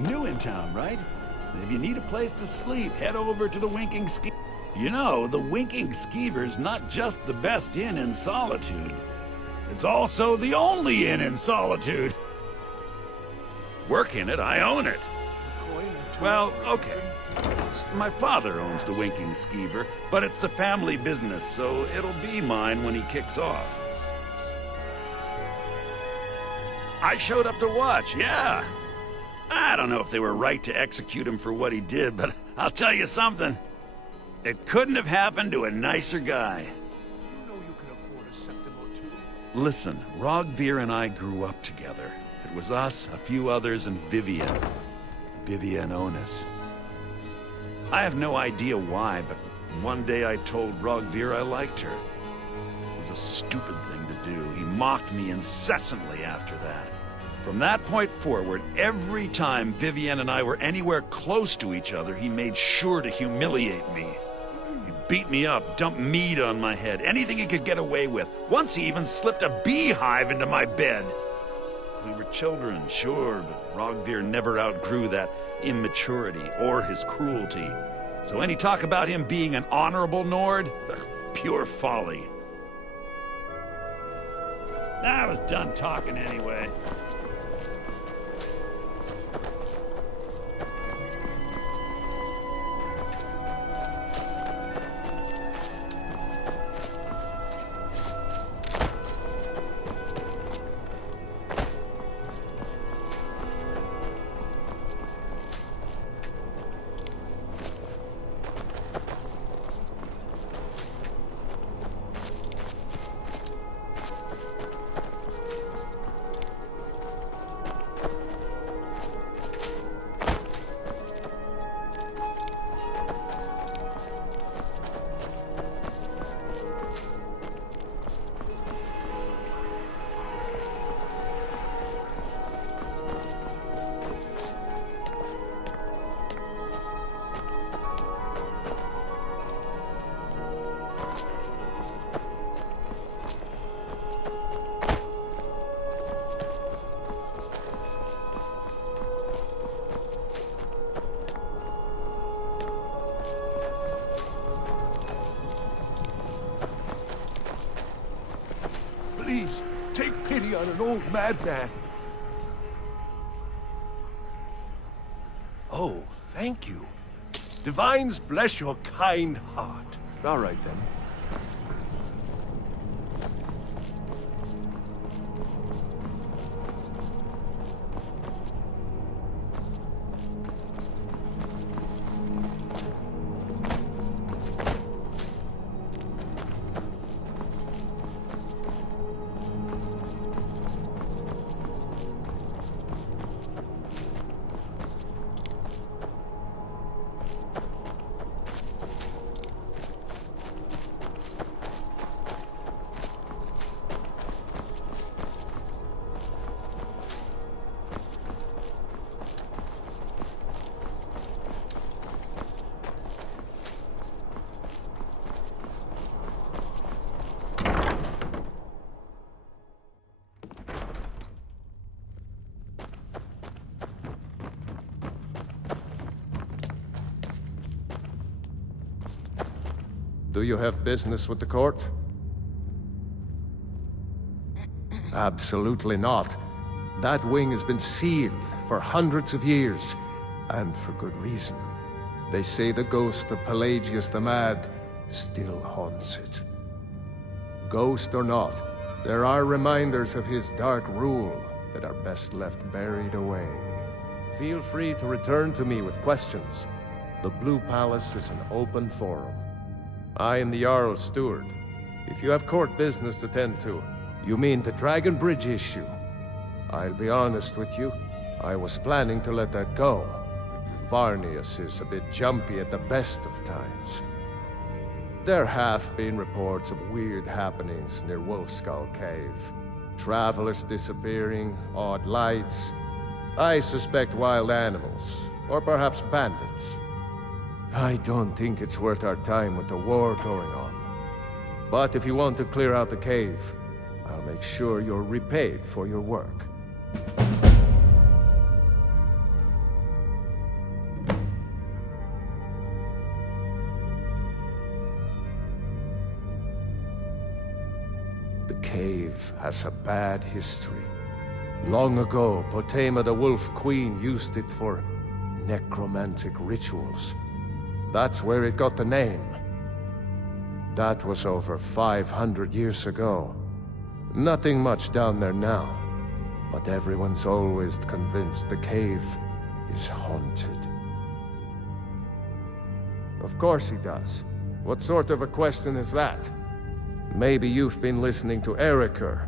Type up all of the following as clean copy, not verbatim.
New in town, right? If you need a place to sleep, head over to the Winking Ski... You know, the Winking Skeever's not just the best inn in Solitude. It's also the only inn in Solitude. Work in it, I own it. Well, okay. My father owns the Winking Skeever, but it's the family business, so it'll be mine when he kicks off. I showed up to watch, yeah. I don't know if they were right to execute him for what he did, but I'll tell you something. It couldn't have happened to a nicer guy. You know you can afford a septim or two. Listen, Rogvir and I grew up together. It was us, a few others, and Vivian. Vivian Onus. I have no idea why, but one day I told Rogvir I liked her. It was a stupid thing to do. He mocked me incessantly after that. From that point forward, every time Vivian and I were anywhere close to each other, he made sure to humiliate me. He beat me up, dumped meat on my head, anything he could get away with. Once he even slipped a beehive into my bed. We were children, sure, but Rogvir never outgrew that immaturity or his cruelty. So any talk about him being an honorable Nord? Ugh, pure folly. I was done talking anyway. Please, take pity on an old madman. Oh, thank you. Divines bless your kind heart. All right, then. Do you have business with the court? Absolutely not. That wing has been sealed for hundreds of years, and for good reason. They say the ghost of Pelagius the Mad still haunts it. Ghost or not, there are reminders of his dark rule that are best left buried away. Feel free to return to me with questions. The Blue Palace is an open forum. I am the Jarl's steward. If you have court business to tend to, you mean the Dragon Bridge issue? I'll be honest with you, I was planning to let that go. Varnius is a bit jumpy at the best of times. There have been reports of weird happenings near Wolfskull Cave. Travelers disappearing, odd lights. I suspect wild animals, or perhaps bandits. I don't think it's worth our time with the war going on. But if you want to clear out the cave, I'll make sure you're repaid for your work. cave has a bad history. Long ago, Potema the Wolf Queen used it for necromantic rituals. That's where it got the name. That was over 500 years ago. Nothing much down there now, but everyone's always convinced the cave is haunted. Of course he does. What sort of a question is that? Maybe you've been listening to Eriker.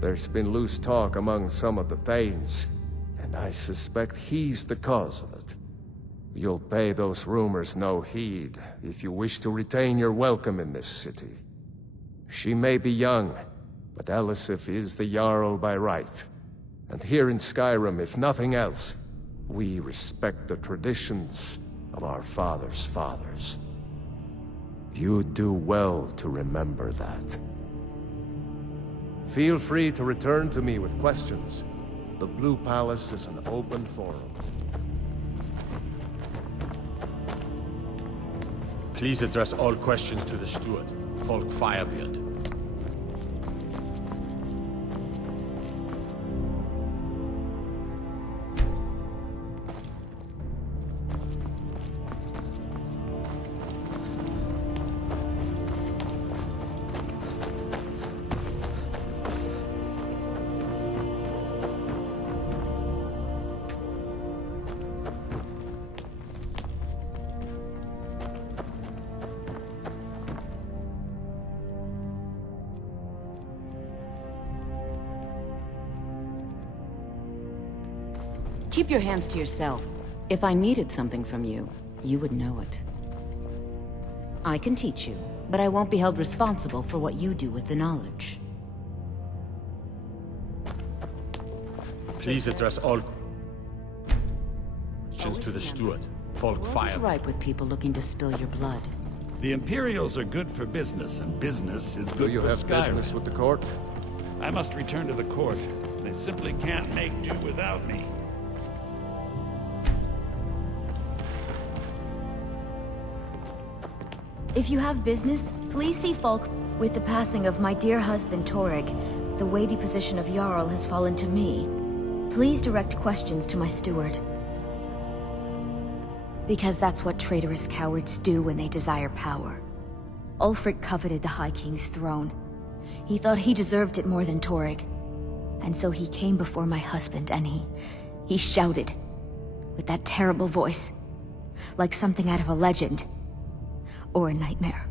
There's been loose talk among some of the Thanes, and I suspect he's the cause of it. You'll pay those rumors no heed if you wish to retain your welcome in this city. She may be young, but Elisif is the Jarl by right. And here in Skyrim, if nothing else, we respect the traditions of our fathers' fathers. You'd do well to remember that. Feel free to return to me with questions. The Blue Palace is an open forum. Please address all questions to the steward, Folk Firebeard. Keep your hands to yourself. If I needed something from you, you would know it. I can teach you, but I won't be held responsible for what you do with the knowledge. Please address all questions to the steward, Folk It's Firebeard. ripe with people looking to spill your blood. The Imperials are good for business, and business is Do good you for have Skyrim. business with the court? I must return to the court. They simply can't make do without me. If you have business, please see Falk. With the passing of my dear husband Torrig, the weighty position of Jarl has fallen to me. Please direct questions to my steward. Because that's what traitorous cowards do when they desire power. Ulfric coveted the High King's throne. He thought he deserved it more than Torrig. And so he came before my husband and he shouted. With that terrible voice. Like something out of a legend. Or a nightmare.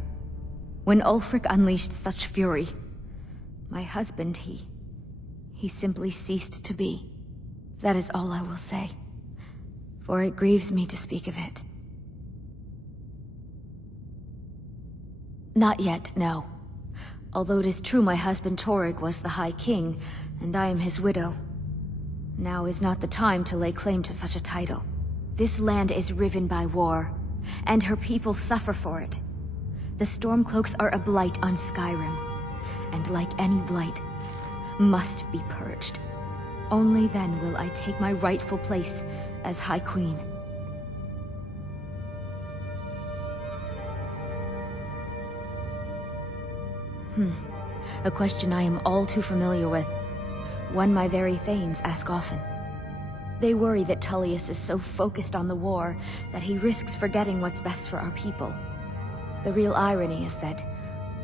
When Ulfric unleashed such fury, my husband, he simply ceased to be. That is all I will say, for it grieves me to speak of it. Not yet, no. Although it is true my husband Torrig was the High King, and I am his widow. Now is not the time to lay claim to such a title. This land is riven by war, and her people suffer for it. The Stormcloaks are a blight on Skyrim, and like any blight, must be purged. Only then will I take my rightful place as High Queen. A question I am all too familiar with. One my very Thanes ask often. They worry that Tullius is so focused on the war that he risks forgetting what's best for our people. The real irony is that,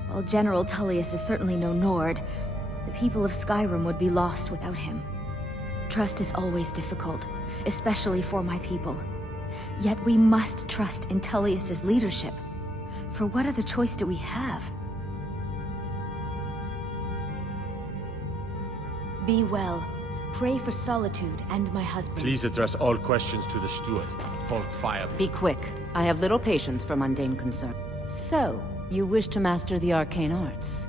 while General Tullius is certainly no Nord, the people of Skyrim would be lost without him. Trust is always difficult, especially for my people. Yet we must trust in Tullius's leadership. For what other choice do we have? Be well. Pray for Solitude and my husband. Please address all questions to the steward, Folk Firebeard. Be quick. I have little patience for mundane concern. So, you wish to master the arcane arts?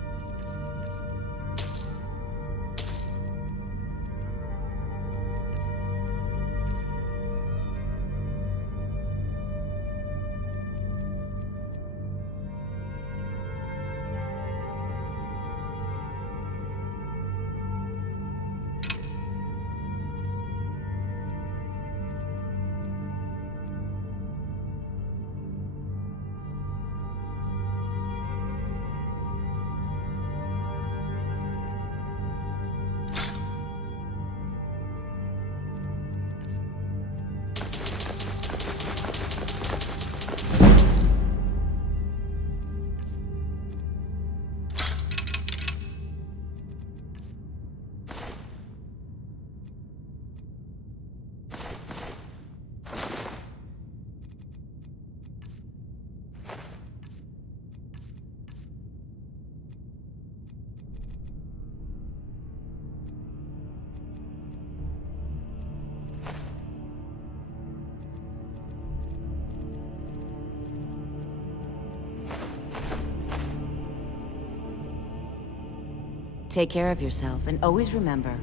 Take care of yourself, and always remember,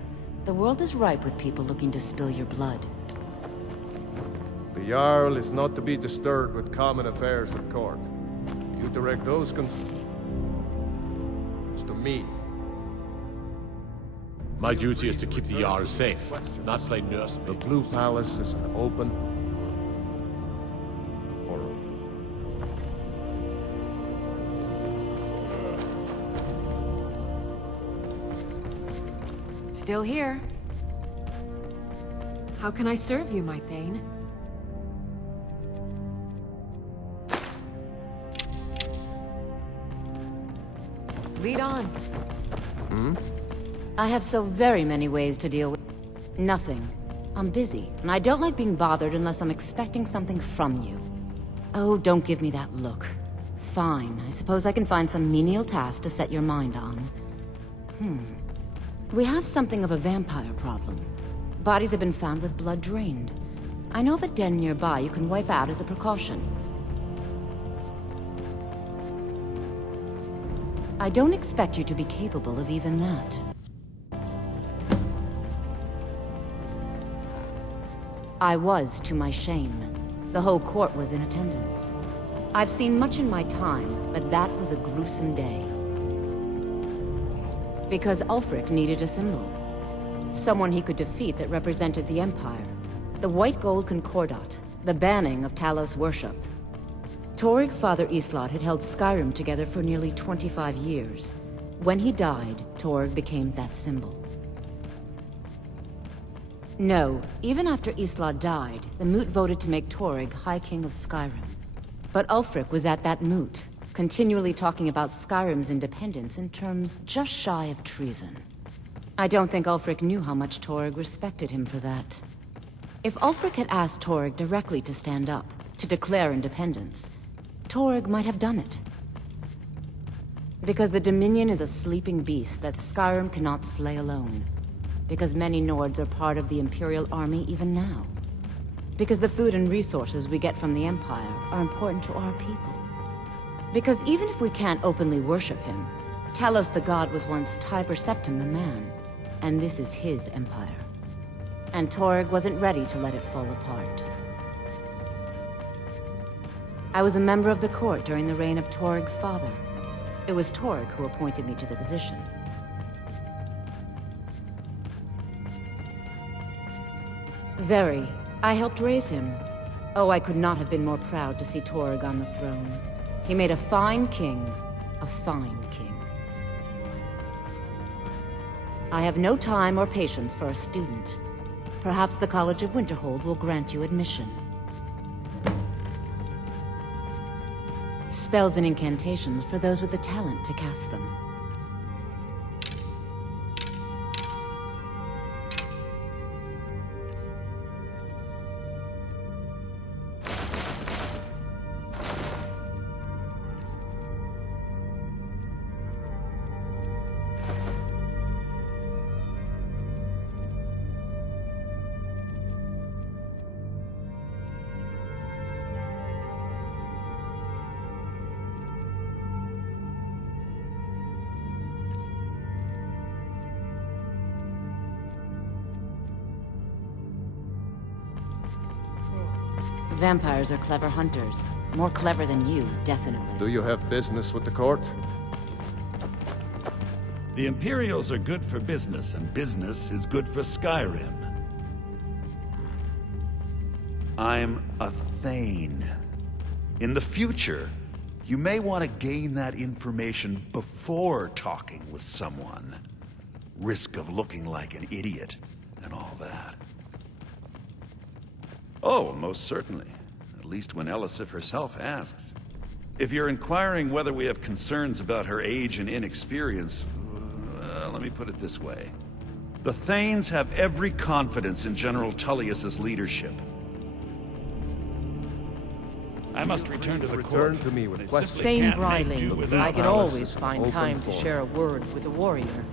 the world is ripe with people looking to spill your blood. The Jarl is not to be disturbed with common affairs of court. You direct those concerns to me. My duty is to keep the Jarl safe, not play nursemaid. The Blue Palace is an open forum. Still here. How can I serve you, my Thane? Lead on. I have so very many ways to deal with... Nothing. I'm busy, and I don't like being bothered unless I'm expecting something from you. Oh, don't give me that look. Fine, I suppose I can find some menial task to set your mind on. We have something of a vampire problem. Bodies have been found with blood drained. I know of a den nearby you can wipe out as a precaution. I don't expect you to be capable of even that. I was, to my shame. The whole court was in attendance. I've seen much in my time, but that was a gruesome day. Because Ulfric needed a symbol. Someone he could defeat that represented the Empire. The White Gold Concordat, the banning of Talos worship. Toryg's father Islot had held Skyrim together for nearly 25 years. When he died, Toryg became that symbol. No, even after Islot died, the Moot voted to make Toryg High King of Skyrim. But Ulfric was at that Moot, continually talking about Skyrim's independence in terms just shy of treason. I don't think Ulfric knew how much Toryg respected him for that. If Ulfric had asked Toryg directly to stand up, to declare independence, Toryg might have done it. Because the Dominion is a sleeping beast that Skyrim cannot slay alone. Because many Nords are part of the Imperial Army even now. Because the food and resources we get from the Empire are important to our people. Because even if we can't openly worship him, Talos the God was once Tiber Septim the man, and this is his empire. And Toryg wasn't ready to let it fall apart. I was a member of the court during the reign of Toryg's father. It was Toryg who appointed me to the position. Very. I helped raise him. Oh, I could not have been more proud to see Toryg on the throne. He made a fine king, a fine king. I have no time or patience for a student. Perhaps the College of Winterhold will grant you admission. Spells and incantations for those with the talent to cast them. Vampires are clever hunters. More clever than you, definitely. Do you have business with the court? The Imperials are good for business, and business is good for Skyrim. I'm a Thane. In the future, you may want to gain that information before talking with someone. Risk of looking like an idiot, and all that. Oh, most certainly. At least when Elisif herself asks. If you're inquiring whether we have concerns about her age and inexperience, let me put it this way. The Thanes have every confidence in General Tullius's leadership. I must return to the court. Return to me with I questions. simply Thane can't make Bryling, do without I can her. always find open time to forum. share a word with a warrior.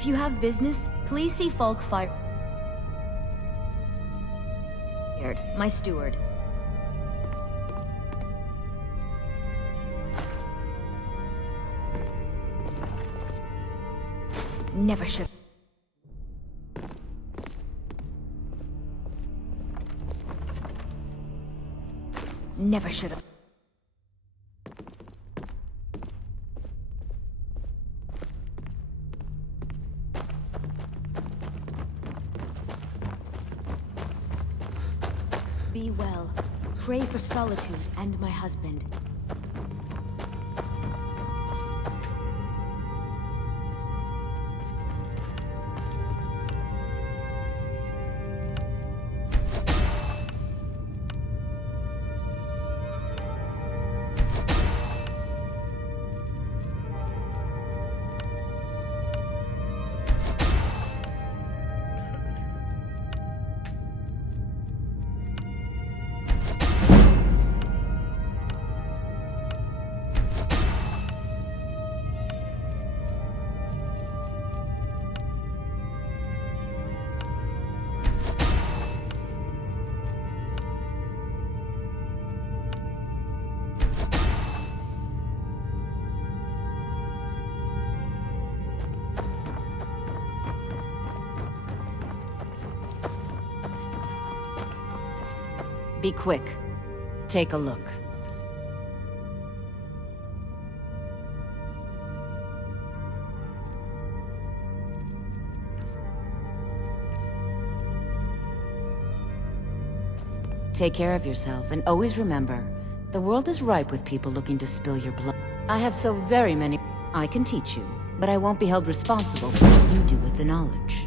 If you have business, please see Falk Fire... my steward. Never should... Never should have... Be well. Pray for Solitude and my husband. Be quick. Take a look. Take care of yourself, and always remember, the world is ripe with people looking to spill your blood. I have so very many... I can teach you, but I won't be held responsible for what you do with the knowledge.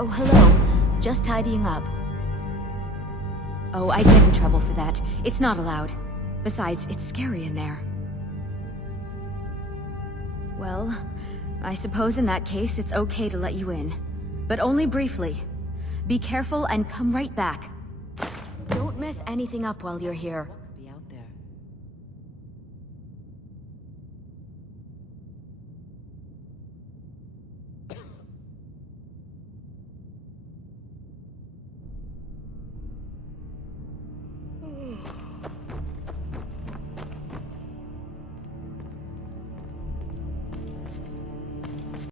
Oh, hello. Just tidying up. Oh, I get in trouble for that. It's not allowed. Besides, it's scary in there. Well, I suppose in that case it's okay to let you in. But only briefly. Be careful and come right back. Don't mess anything up while you're here.